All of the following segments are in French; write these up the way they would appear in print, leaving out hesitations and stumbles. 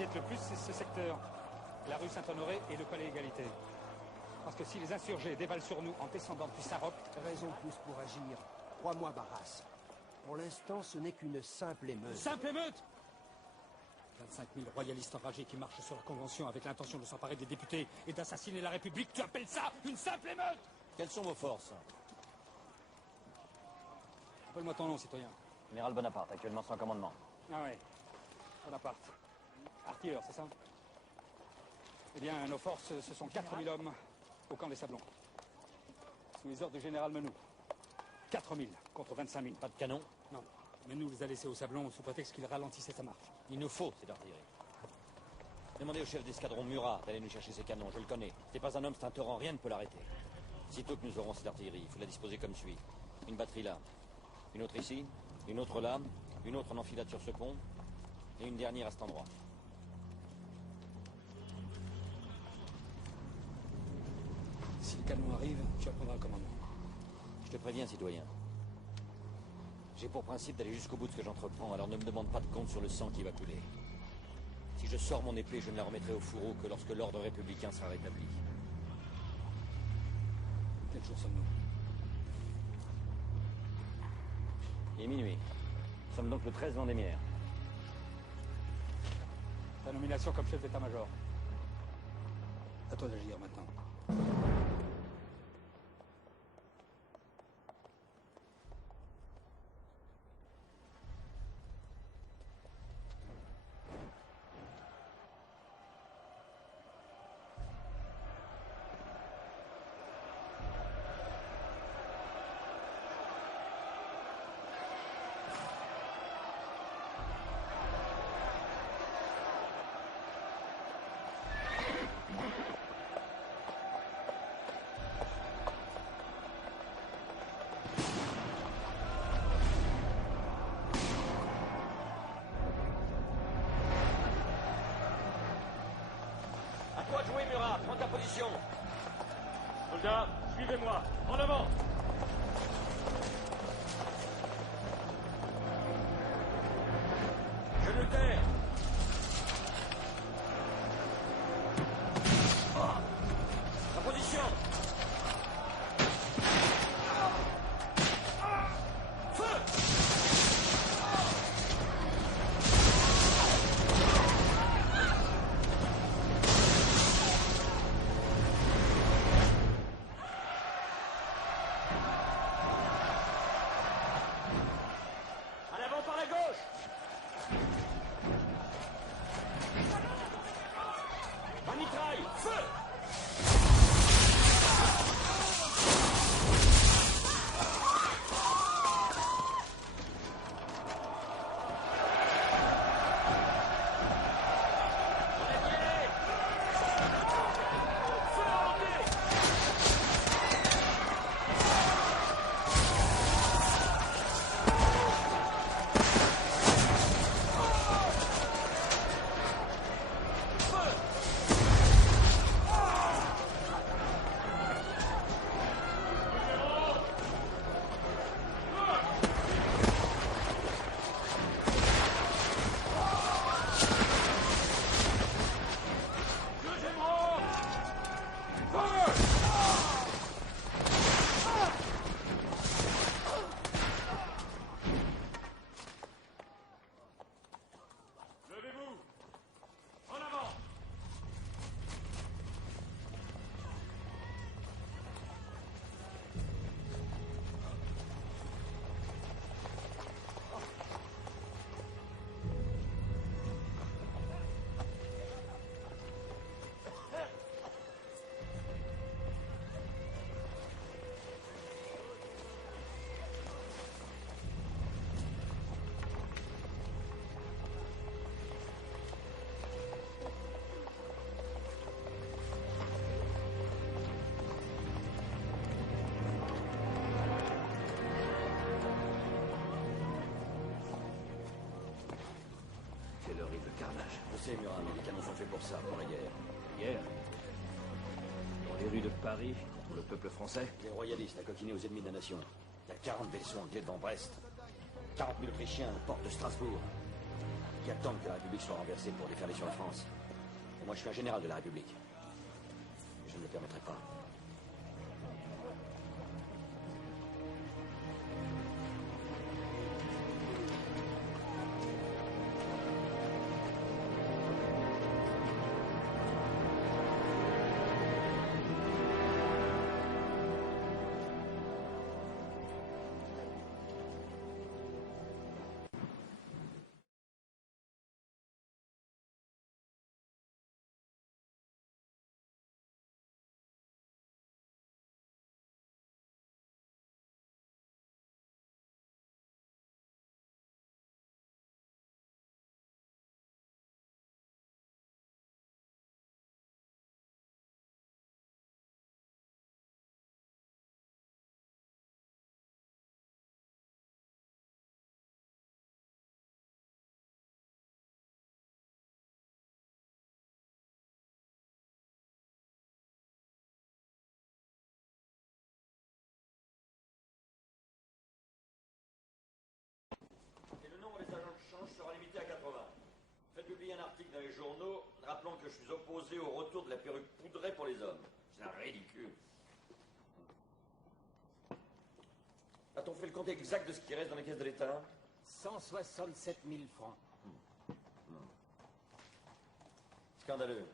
m'inquiète le plus, c'est ce secteur. La rue Saint-Honoré et le palais Égalité. Parce que si les insurgés dévalent sur nous en descendant depuis Saint-Roch... Raison de plus pour agir. Crois-moi, Barras. Pour l'instant, ce n'est qu'une simple émeute. Simple émeute 25 000 royalistes enragés qui marchent sur la Convention avec l'intention de s'emparer des députés et d'assassiner la République. Tu appelles ça une simple émeute? Quelles sont vos forces? Appelle-moi ton nom, citoyen. Amiral Bonaparte, actuellement sans commandement. Ah ouais. Bonaparte. Artilleur, c'est ça? Eh bien, nos forces, ce sont 4 000 hommes au camp des Sablons. Sous les ordres du général Menou. 4 000 contre 25 000. Pas de canon? Non. Menou les a laissés au Sablon sous prétexte qu'il ralentissait sa marche. Il nous faut cette artillerie. Demandez au chef d'escadron Murat d'aller nous chercher ces canons, je le connais. C'est pas un homme, c'est un torrent, rien ne peut l'arrêter. Sitôt que nous aurons cette artillerie, il faut la disposer comme suit. Une batterie là, une autre ici, une autre là, une autre en enfilade sur ce pont, et une dernière à cet endroit. Si le canon arrive, tu apprendras le commandement. Je te préviens, citoyen. J'ai pour principe d'aller jusqu'au bout de ce que j'entreprends, alors ne me demande pas de compte sur le sang qui va couler. Si je sors mon épée, je ne la remettrai au fourreau que lorsque l'ordre républicain sera rétabli. Quel jour sommes-nous? Il est minuit. Nous sommes donc le 13 Vendémiaire. Ta nomination comme chef d'état-major. À toi d'agir maintenant. À toi de jouer, Murat. Prends ta position. Soldats, suivez-moi. En avant. Je le terre. La position. En avant par la gauche. En mitraille. Feu. Levez-vous. En avant. Quel horrible carnage. Je sais, Murat, mais les canons sont faits pour ça, pour la guerre. Hier, dans les rues de Paris, contre le peuple français, Les royalistes à coquiner aux ennemis de la nation. Il y a 40 vaisseaux en guet devant Brest. 40 000 Autrichiens aux portes de Strasbourg. qui attendent que la République soit renversée pour déferler sur la France. Et moi, je suis un général de la République. Et je ne le permettrai pas. Sera limité à 80. Faites publier un article dans les journaux rappelant que je suis opposé au retour de la perruque poudrée pour les hommes. C'est un ridicule. A-t-on fait le compte exact de ce qui reste dans les caisses de l'État? 167 000 francs. Scandaleux.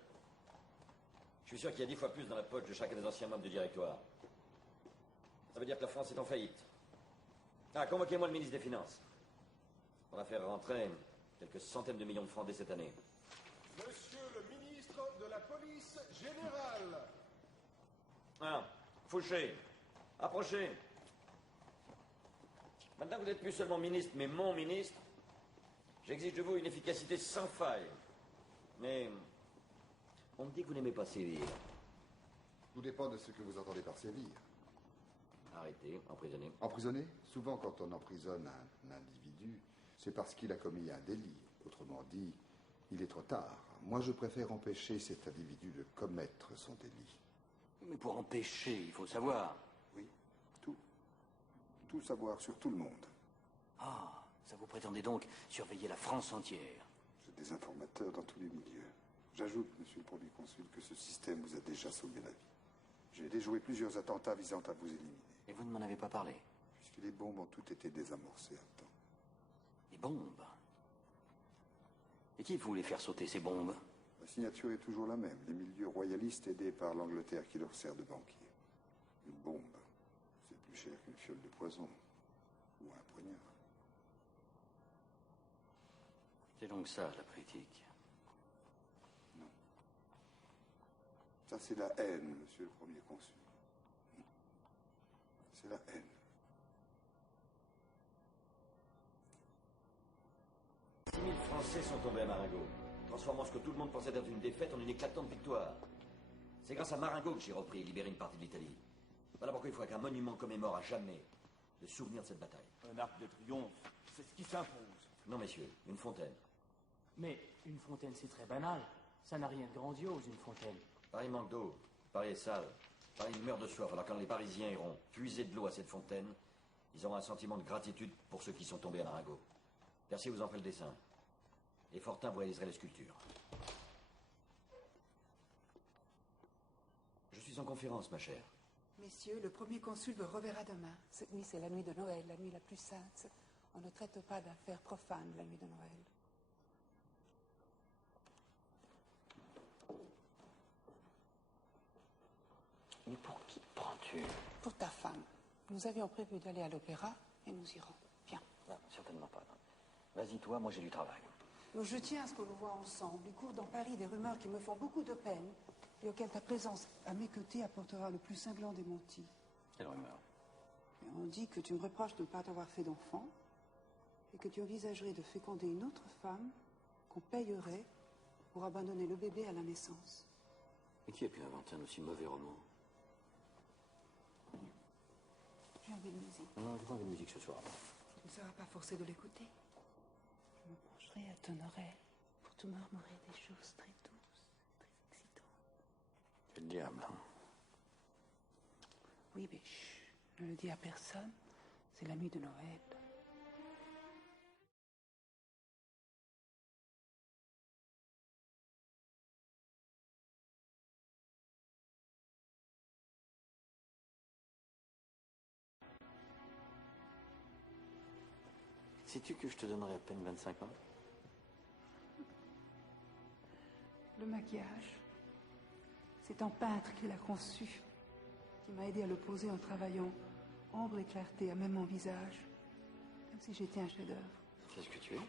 Je suis sûr qu'il y a 10 fois plus dans la poche de chacun des anciens membres du directoire. Ça veut dire que la France est en faillite. Ah, convoquez-moi le ministre des Finances. On va faire rentrer quelques centaines de millions de francs dès cette année. Monsieur le ministre de la police générale. Ah, Fouché, approchez. Maintenant que vous n'êtes plus seulement ministre, mais mon ministre, j'exige de vous une efficacité sans faille. Mais on me dit que vous n'aimez pas sévir. Tout dépend de ce que vous entendez par sévir. Arrêtez, emprisonner. Emprisonner? Souvent, quand on emprisonne un individu, c'est parce qu'il a commis un délit. Autrement dit, il est trop tard. Moi, je préfère empêcher cet individu de commettre son délit. Mais pour empêcher, il faut savoir. Oui, tout. Tout savoir sur tout le monde. Ah, ça vous prétendez donc surveiller la France entière? J'ai des informateurs dans tous les milieux. J'ajoute, monsieur le Premier Consul, que ce système vous a déjà sauvé la vie. J'ai déjoué plusieurs attentats visant à vous éliminer. Et vous ne m'en avez pas parlé? Puisque les bombes ont toutes été désamorcées à temps. Les bombes? Et qui voulait faire sauter ces bombes? La signature est toujours la même. Les milieux royalistes aidés par l'Angleterre qui leur sert de banquier. Une bombe, c'est plus cher qu'une fiole de poison. Ou un poignard. C'est donc ça, la politique. Non. Ça, c'est la haine, monsieur le Premier Consul. C'est la haine. Les Français sont tombés à Marengo, transformant ce que tout le monde pensait être une défaite en une éclatante victoire. C'est grâce à Marengo que j'ai repris et libéré une partie de l'Italie. Voilà pourquoi il faut qu'un monument commémore à jamais le souvenir de cette bataille. Un arc de triomphe, c'est ce qui s'impose. Non, messieurs, une fontaine. Mais une fontaine, c'est très banal. Ça n'a rien de grandiose, une fontaine. Paris manque d'eau, Paris est sale, Paris meurt de soif. Alors quand les Parisiens iront puiser de l'eau à cette fontaine, ils auront un sentiment de gratitude pour ceux qui sont tombés à Marengo. Percy vous en fait le dessin. Et Fortin vous réaliserez les sculptures. Je suis en conférence, ma chère. Messieurs, le premier consul vous reverra demain. Cette nuit, c'est la nuit de Noël, la nuit la plus sainte. On ne traite pas d'affaires profanes la nuit de Noël. Mais pour qui prends-tu? Pour ta femme. Nous avions prévu d'aller à l'opéra et nous irons. Viens. Non, certainement pas. Vas-y, toi, moi j'ai du travail. Je tiens à ce qu'on nous voit ensemble. Il court dans Paris des rumeurs qui me font beaucoup de peine et auxquelles ta présence à mes côtés apportera le plus cinglant des mentis. Quelle rumeur? Et on dit que tu me reproches de ne pas t'avoir fait d'enfant et que tu envisagerais de féconder une autre femme qu'on payerait pour abandonner le bébé à la naissance. Et qui a pu inventer un aussi mauvais roman? J'ai envie de musique. Non, j'ai pas envie de musique ce soir. Tu ne seras pas forcé de l'écouter. Je me pencherai à ton oreille pour te murmurer des choses très douces, très excitantes. C'est le diable. Hein. Oui, mais chut, ne le dis à personne. C'est la nuit de Noël. Sais-tu que je te donnerais à peine 25 ans? Le maquillage. C'est un peintre qui l'a conçu, qui m'a aidé à le poser en travaillant ombre et clarté à même mon visage, comme si j'étais un chef-d'œuvre. C'est ce que tu es?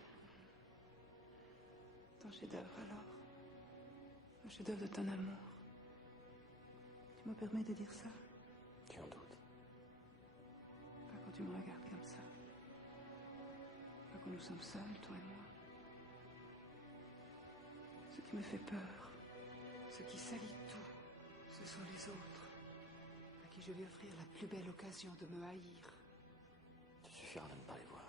Ton chef-d'œuvre alors. Un chef-d'œuvre de ton amour. Tu me permets de dire ça? Tu en doutes? Pas quand tu me regardes comme ça. Pas quand nous sommes seuls, toi et moi. Ce qui me fait peur, ce qui salit tout, ce sont les autres, à qui je vais offrir la plus belle occasion de me haïr. Il suffira de ne pas les voir.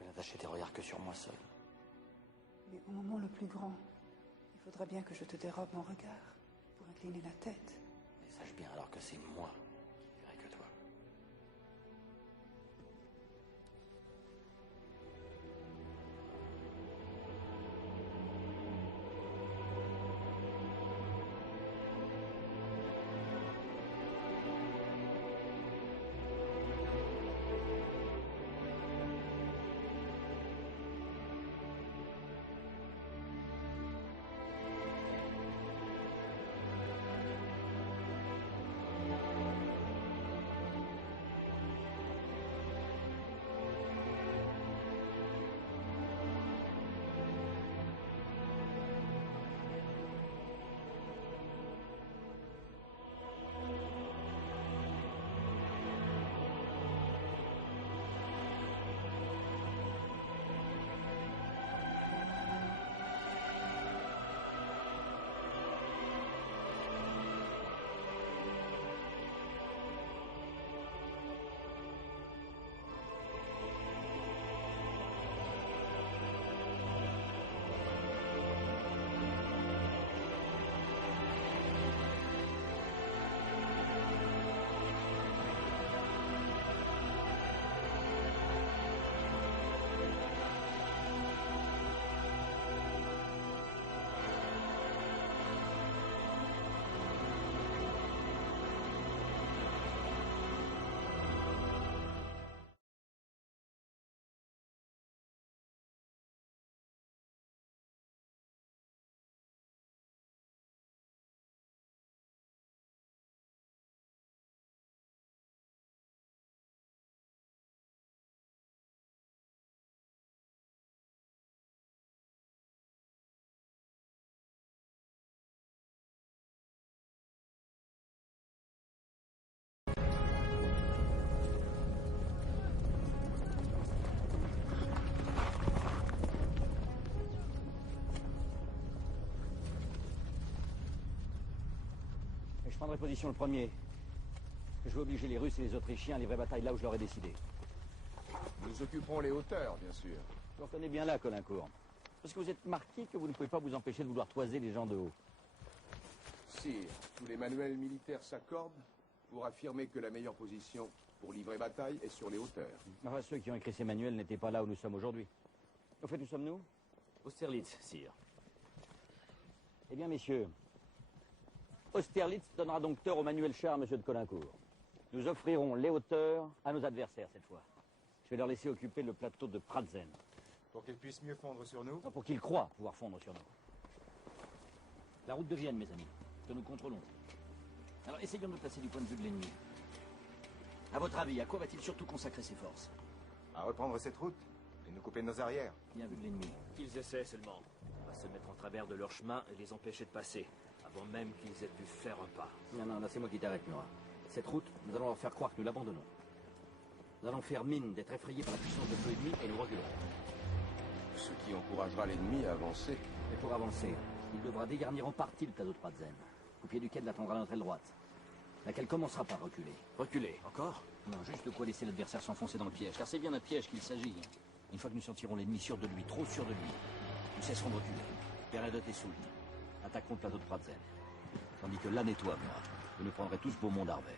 Mais n'attacher tes regards que sur moi seul. Mais au moment le plus grand, il faudra bien que je te dérobe mon regard pour incliner la tête. Mais sache bien alors que c'est moi qui verrai que toi. Je prendrai position le premier. Je vais obliger les Russes et les Autrichiens à livrer bataille là où je leur ai décidé. Nous occuperons les hauteurs, bien sûr. Je vous reconnais bien là, Colincourt. Parce que vous êtes marqué que vous ne pouvez pas vous empêcher de vouloir toiser les gens de haut. Sire, tous les manuels militaires s'accordent pour affirmer que la meilleure position pour livrer bataille est sur les hauteurs. Enfin, ceux qui ont écrit ces manuels n'étaient pas là où nous sommes aujourd'hui. Au fait, où sommes-nous? Austerlitz, sire. Eh bien, messieurs, Austerlitz donnera donc tort au manuel char à monsieur de Colincourt. Nous offrirons les hauteurs à nos adversaires cette fois. Je vais leur laisser occuper le plateau de Pratzen. Pour qu'ils puissent mieux fondre sur nous? Non, pour qu'ils croient pouvoir fondre sur nous. La route de Vienne, mes amis, que nous contrôlons. Alors, essayons de nous placer du point de vue de l'ennemi. À votre avis, à quoi va-t-il surtout consacrer ses forces? À reprendre cette route et nous couper de nos arrières. Bien vu de l'ennemi. Qu'ils essaient seulement. On va se mettre en travers de leur chemin et les empêcher de passer, avant même qu'ils aient pu faire un pas. Non, non, là c'est moi qui t'arrête, Murat. Cette route, nous allons leur faire croire que nous l'abandonnons. Nous allons faire mine d'être effrayés par la puissance de feu ennemi et nous reculerons. Ce qui encouragera l'ennemi à avancer. Et pour avancer, il devra dégarnir en partie le plateau de Pratzen, au pied duquel l'attendra notre aile droite, laquelle commencera par reculer. Reculer, encore? Non, juste de quoi laisser l'adversaire s'enfoncer dans le piège, car c'est bien d'un piège qu'il s'agit. Une fois que nous sentirons l'ennemi sûr de lui, trop sûr de lui, nous cesserons de reculer. Bernadotte et Soult attaqueront le plateau de Pratzen. Tandis que là, nettoie, Murat. Vous nous prendrez tous Beaumont d'Arvey.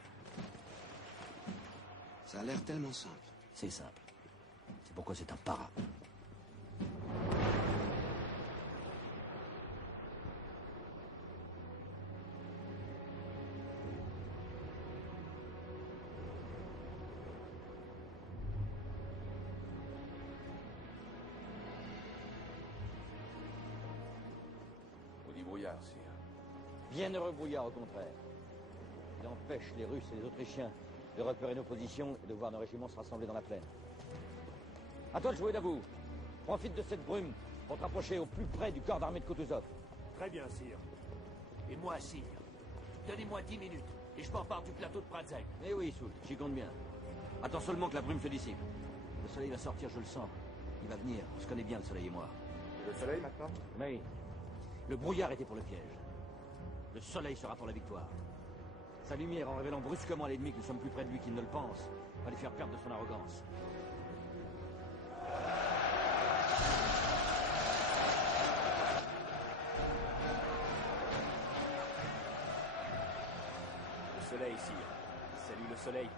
Ça a l'air tellement simple. C'est simple. C'est pourquoi c'est un para. brouillard, sire. Bienheureux brouillard, au contraire. Il empêche les Russes et les Autrichiens de repérer nos positions et de voir nos régiments se rassembler dans la plaine. À toi de jouer, Davout. Profite de cette brume pour te rapprocher au plus près du corps d'armée de Kutuzov. Très bien, sire. Et moi, sire. Donnez-moi 10 minutes, et je m'empare du plateau de Pradzen. Eh oui, Soult, j'y compte bien. Attends seulement que la brume se dissipe. Le soleil va sortir, je le sens. Il va venir, on se connaît bien, le soleil et moi. Et le soleil, maintenant? Oui. Le brouillard était pour le piège. Le soleil sera pour la victoire. Sa lumière, en révélant brusquement à l'ennemi que nous sommes plus près de lui qu'il ne le pense, va lui faire perdre de son arrogance. Le soleil, sire. Salut le soleil.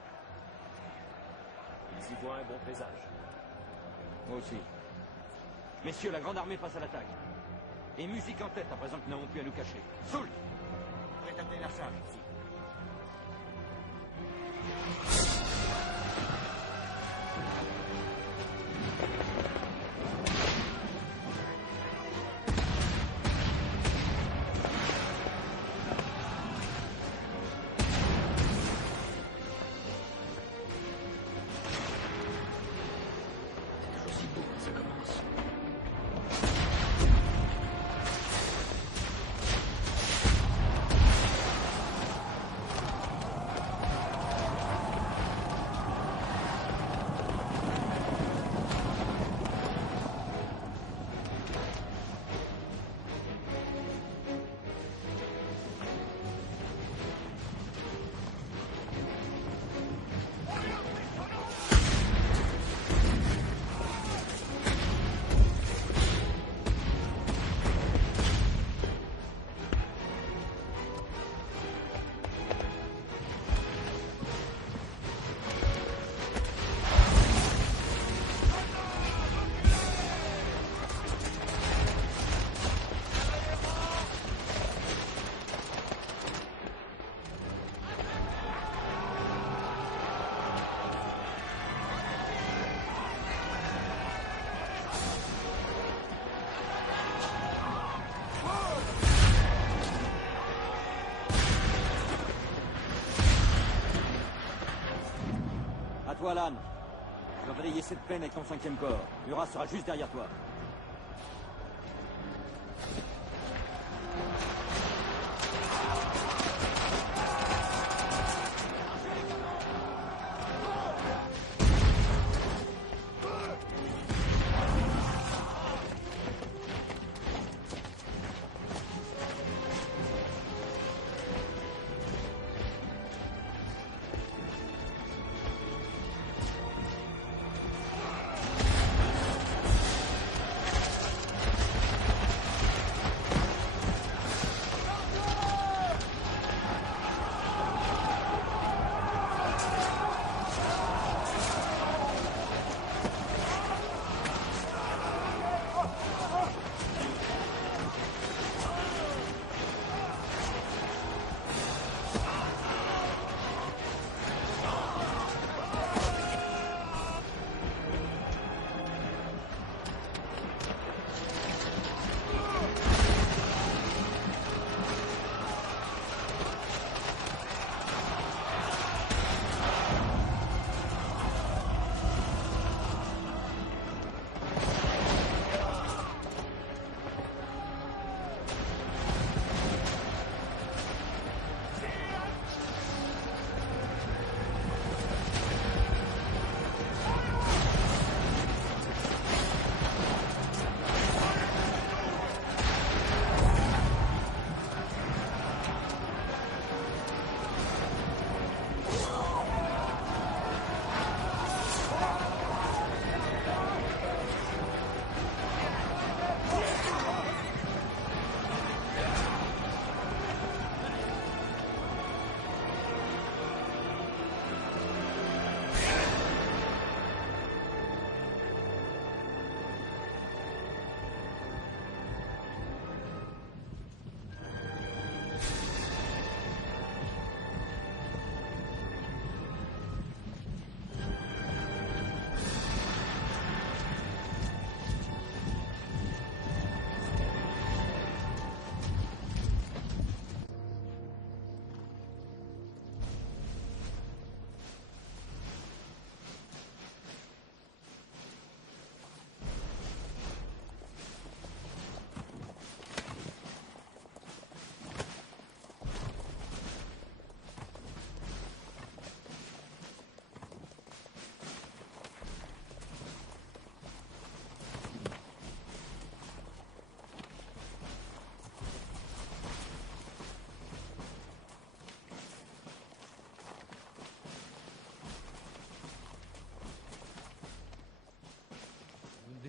Ils y voient un bon présage. Moi aussi. Messieurs, la grande armée passe à l'attaque. Et musique en tête à présent que nous n'avons plus à nous cacher. Soult! Prêt à la charge, ici. Toi, Alan. Tu vas balayer cette plaine avec ton 5e corps. Murat sera juste derrière toi.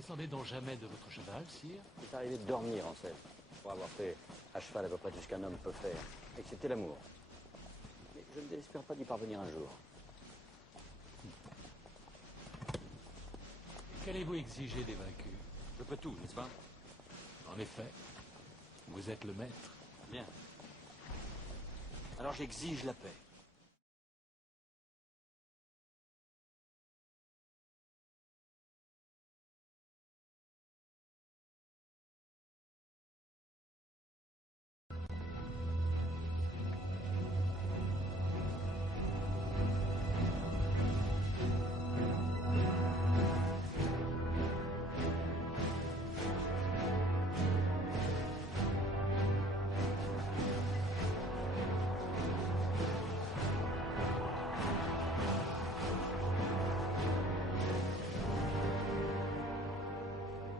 descendez donc jamais de votre cheval, sire? Il est arrivé de dormir, Ansel, pour avoir fait à cheval à peu près tout ce qu'un homme peut faire, excepté l'amour. Mais je ne désespère pas d'y parvenir un jour. Qu'allez-vous exiger des vaincus? Je peux tout, n'est-ce pas? En effet, vous êtes le maître. Bien. Alors j'exige la paix.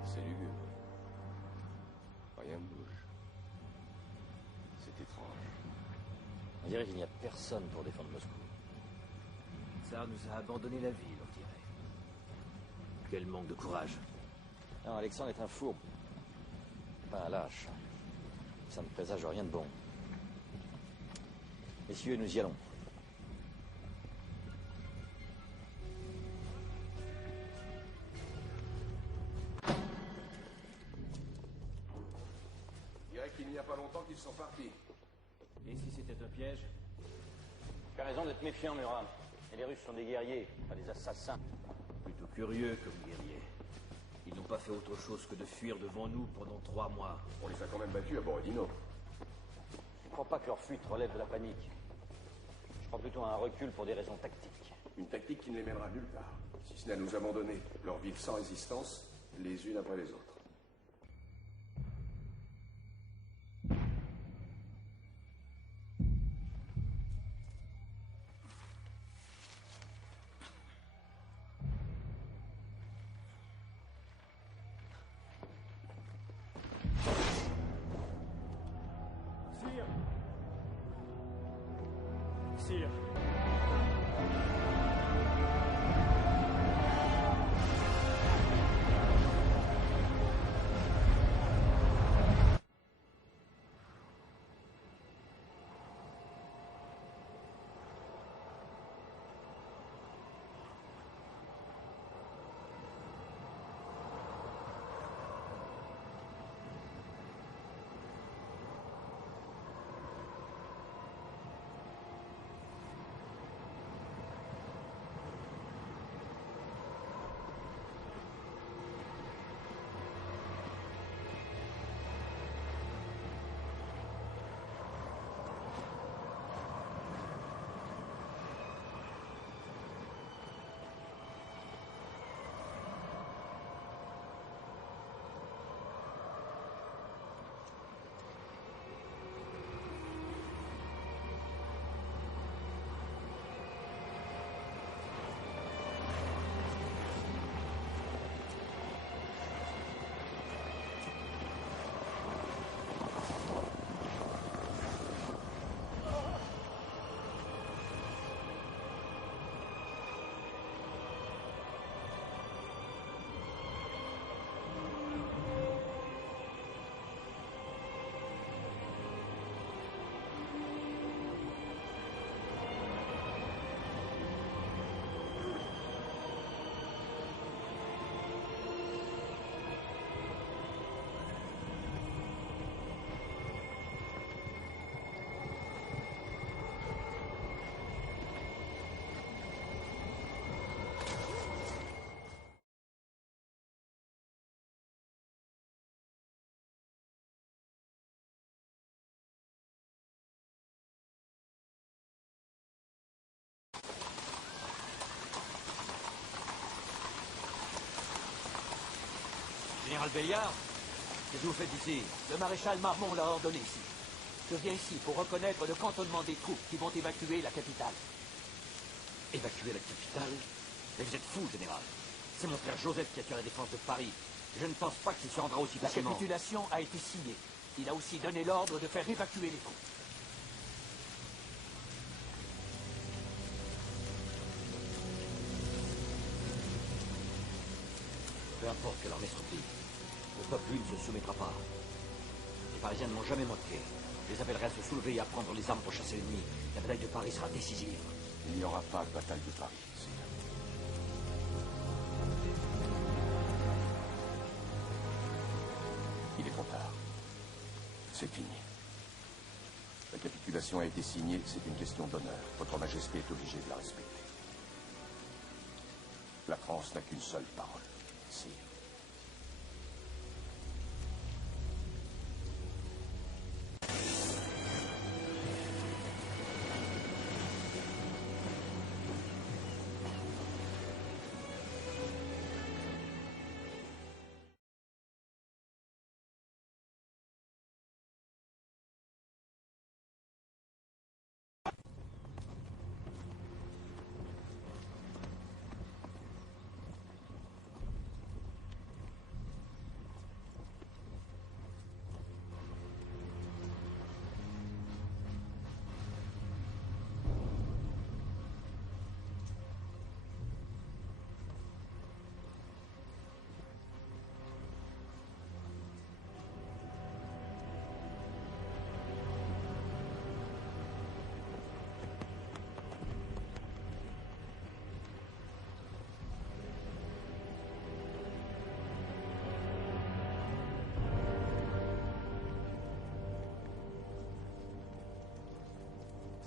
C'est lugubre. Rien ne bouge. C'est étrange. On dirait qu'il n'y a personne pour défendre Moscou. Ça nous a abandonné la ville, on dirait. Quel manque de courage. Non, Alexandre est un fourbe. Pas un lâche. Ça ne présage rien de bon. Messieurs, nous y allons. Je dirais qu'il n'y a pas longtemps qu'ils sont partis. Et si c'était un piège? Tu as raison d'être méfiant, Murat. Et les Russes sont des guerriers, pas des assassins. Plutôt curieux comme guerriers. Ils n'ont pas fait autre chose que de fuir devant nous pendant 3 mois. On les a quand même battus à Borodino. Je ne crois pas que leur fuite relève de la panique. Je crois plutôt à un recul pour des raisons tactiques. Une tactique qui ne les mènera nulle part, si ce n'est à nous abandonner, leur vivre sans résistance, les unes après les autres. Sire. Général Béliard, qu'est-ce que vous faites ici? Le maréchal Marmont l'a ordonné ici. Je viens ici pour reconnaître le cantonnement des troupes qui vont évacuer la capitale. Évacuer la capitale? Mais vous êtes fou, général. C'est mon frère Joseph qui assure la défense de Paris. Je ne pense pas qu'il se rendra aussi La facilement. La capitulation a été signée. Il a aussi donné l'ordre de faire évacuer les troupes. Peu importe que l'armée se replie. Le peuple, lui, ne se soumettra pas. Les Parisiens ne m'ont jamais manqué. Je les appellerai à se soulever et à prendre les armes pour chasser l'ennemi. La bataille de Paris sera décisive. Il n'y aura pas de bataille de Paris, sire. Il est trop tard. C'est fini. La capitulation a été signée, c'est une question d'honneur. Votre Majesté est obligée de la respecter. La France n'a qu'une seule parole, sire.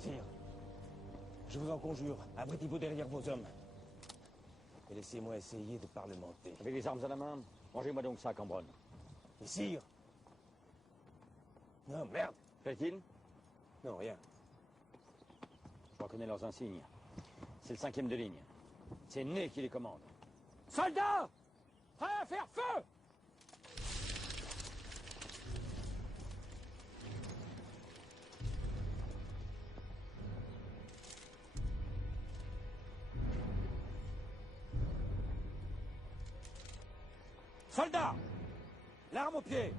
Sire, je vous en conjure, abritez-vous derrière vos hommes. Et laissez-moi essayer de parlementer. Avec les armes à la main, mangez-moi donc ça, Cambronne. Mais sire! Non, merde! Fait-il? Non, rien. Je reconnais leurs insignes. C'est le 5e de ligne. C'est Ney qui les commande. Soldats! Prêts à faire feu! Soldats! L'arme au pied!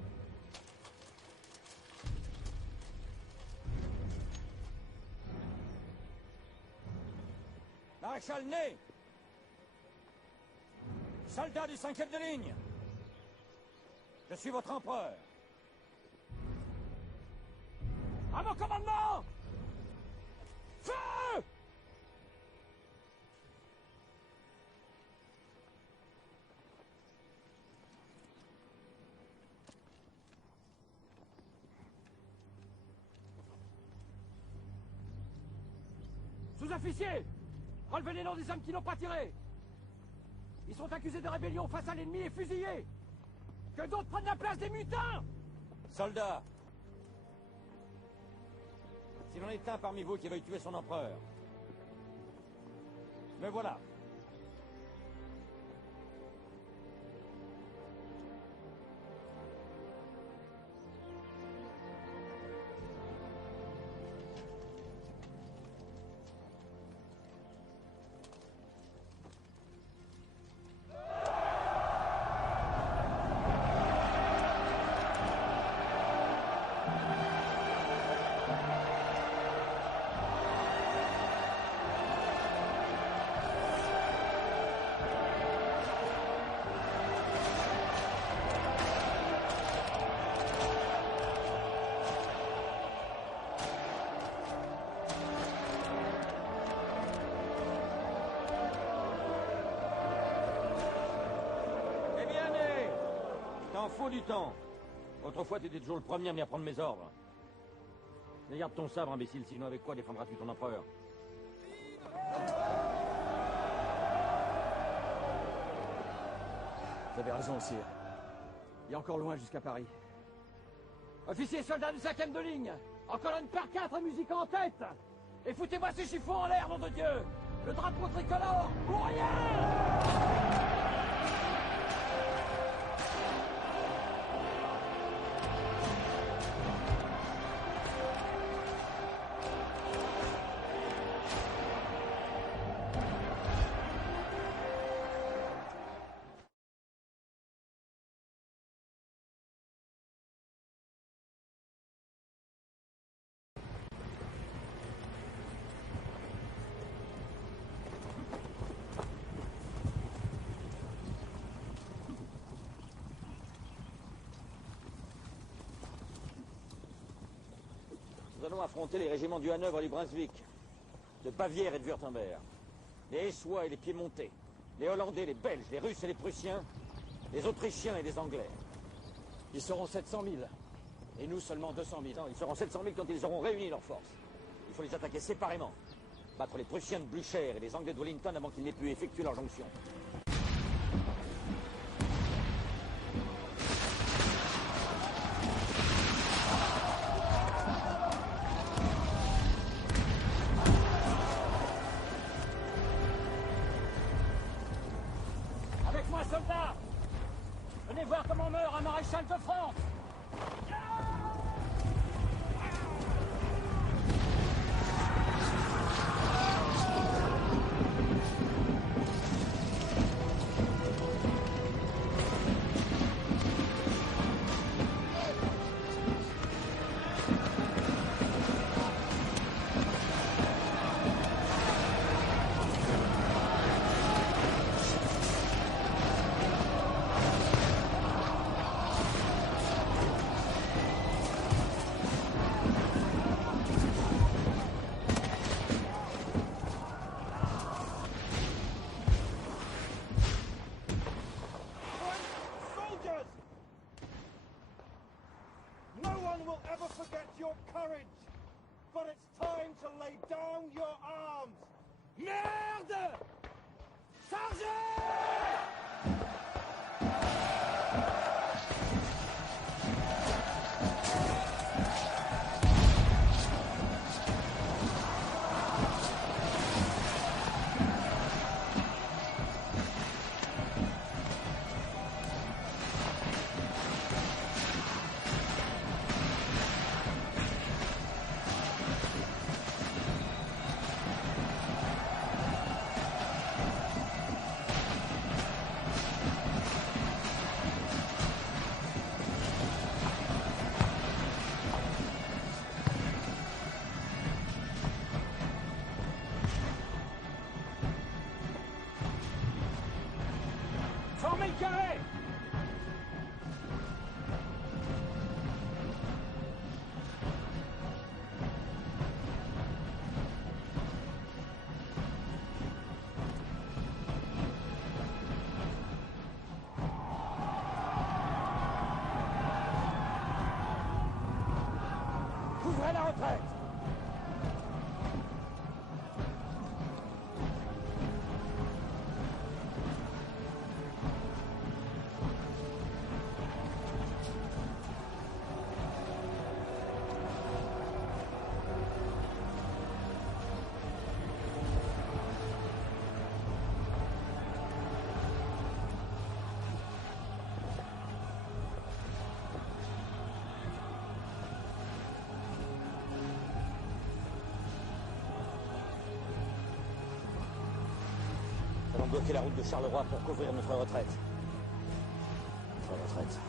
Maréchal Ney! Soldats du 5e de ligne! Je suis votre empereur! À mon commandement! Feu! Sous-officiers, relevez les noms des hommes qui n'ont pas tiré. Ils sont accusés de rébellion face à l'ennemi et fusillés. Que d'autres prennent la place des mutins. Soldats! S'il en est un parmi vous qui veuille tuer son empereur, me voilà. Faut du temps. Autrefois, tu étais toujours le premier à venir prendre mes ordres. Mais garde ton sabre, imbécile, sinon avec quoi défendras-tu ton empereur? Vous avez raison, sire. Il est encore loin jusqu'à Paris. Officiers soldats du 5e de ligne, en colonne par 4, musique en tête. Et foutez-moi ces chiffons en l'air, nom de Dieu. Le drapeau tricolore, ou rien. Nous allons affronter les régiments du Hanovre et du Brunswick, de Bavière et de Württemberg, les Hessois et les Piémontais, les Hollandais, les Belges, les Russes et les Prussiens, les Autrichiens et les Anglais. Ils seront 700 000. Et nous seulement 200 000. Non, ils seront 700 000 quand ils auront réuni leurs forces. Il faut les attaquer séparément. Battre les Prussiens de Blücher et les Anglais de Wellington avant qu'ils n'aient pu effectuer leur jonction. Avec moi, soldats! Venez voir comment meurt un maréchal de France! Merde! Chargez! Formez le carré! Couvrez la retraite! Nous allons bloquer la route de Charleroi pour couvrir notre retraite. Notre retraite.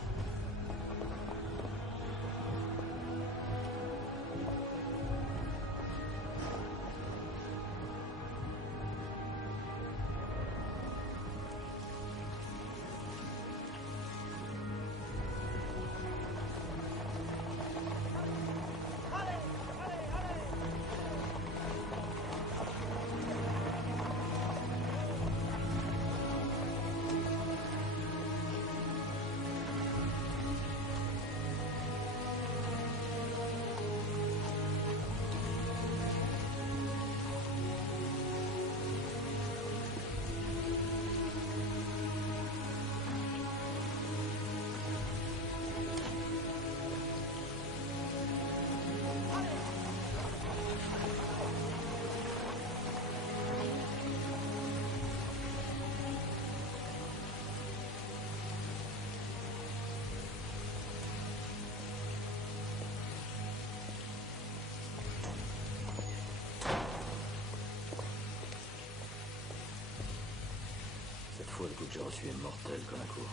Cette fois, le coup que j'ai reçu est mortel comme un coup.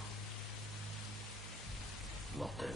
Mortel.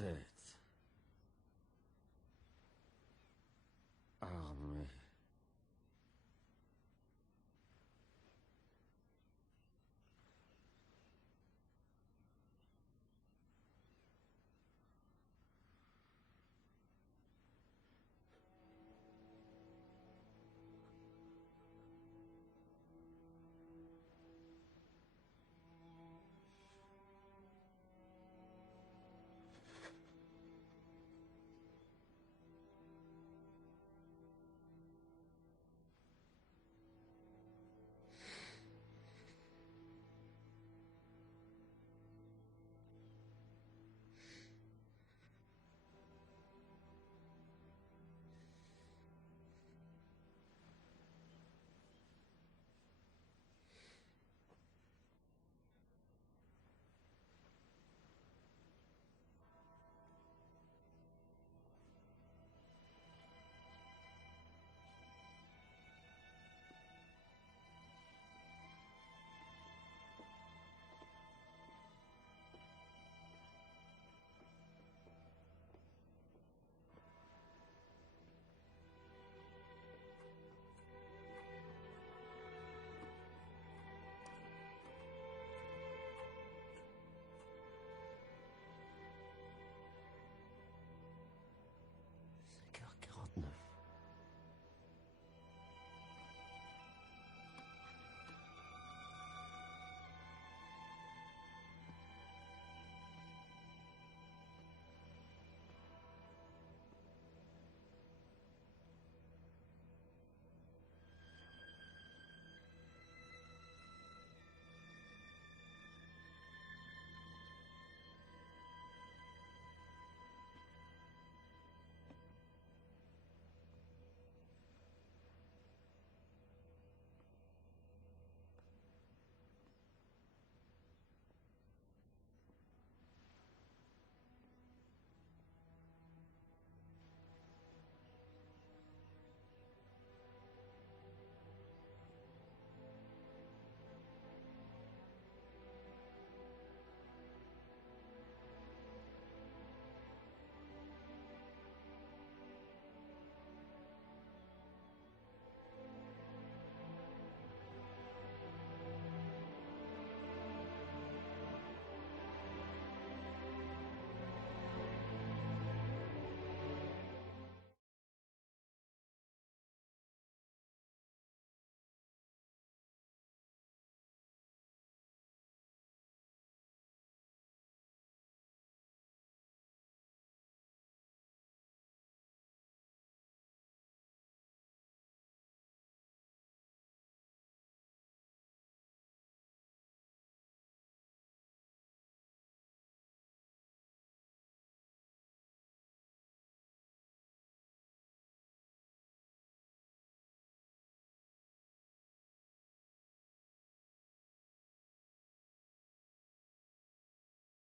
terre.